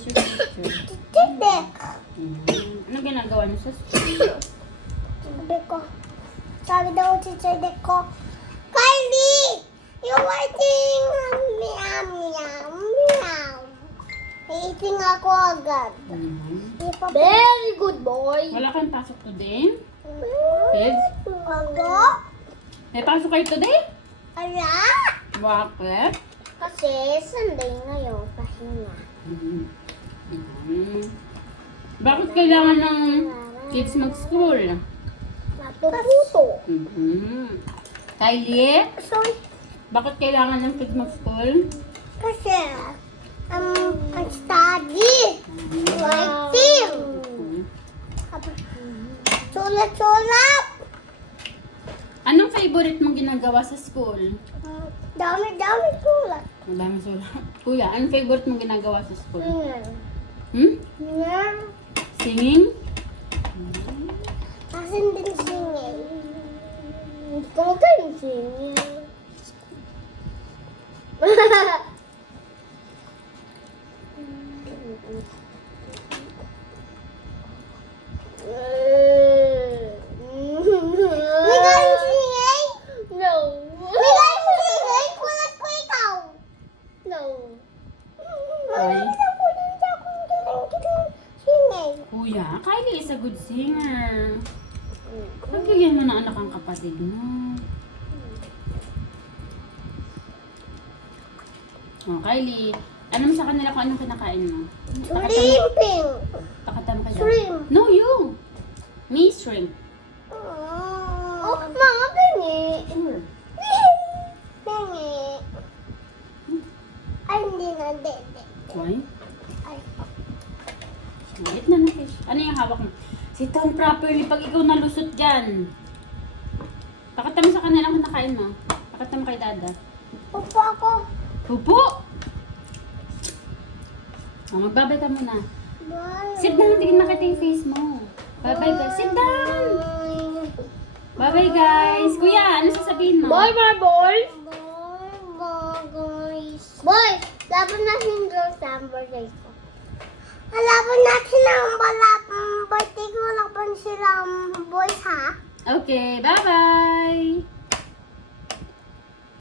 was your teacher? Tidek. Ano ginagawa niyo sa school? Sabi daw si Tidek ko, Kylie! You're waiting! Meow, meow, meow. Eating ako agad. Very good boy. Wala kang pasok today? Kids? Ako? May pasok kayo today? Ala? Bakit? Kasi Sunday ngayon, pahinga. Bakit kailangan ng kids mag-school? Matututo. Kylie? Sorry. Bakit kailangan ng kids mag-school? Kasi, ang study. Writing. Sulat-sulat. Anong favorite mong ginagawa sa school? Dami-dami sulat. Ang dami sulat. Kuya, anong favorite mong ginagawa sa school? Ngayon. Hmm? Singing? Asin din singing. Ikaw din singing. Ikaw singing? No. Ikaw singing? Kulat ko ikaw. No. Ay. Singing. Kuya, Kylie is a good singer. Nagbigyan mo ng anak ang kapatid mo. Oh, Kylie, alam mo sa kanila kung anong kinakain mo? Shrimping. Pakatam ka dyan. Shrimp. No, you. Me, shrimp. Oh, mga bengi. Sure. Bengi. Ay, hindi na, dede. Why? Ay, Maliit na na fish. Ano yung hawak mo? Sit down properly pag ikaw nalusot dyan. Pakatam sa kanila kung nakain mo. Pakatam kay dada. upo ako. Pupo! Oh, magbabay ka muna. Bye. Sit down, tingin makita yung face mo. Bye-bye guys. Sit down! Bye-bye guys. Kuya, ano sasabihin mo? Bye, bye, boys. Bye, bye, guys. Boy, laban natin doon sa birthday ko. Laban natin ang birthday ko. Laban silang boys, ha? Okay, bye-bye!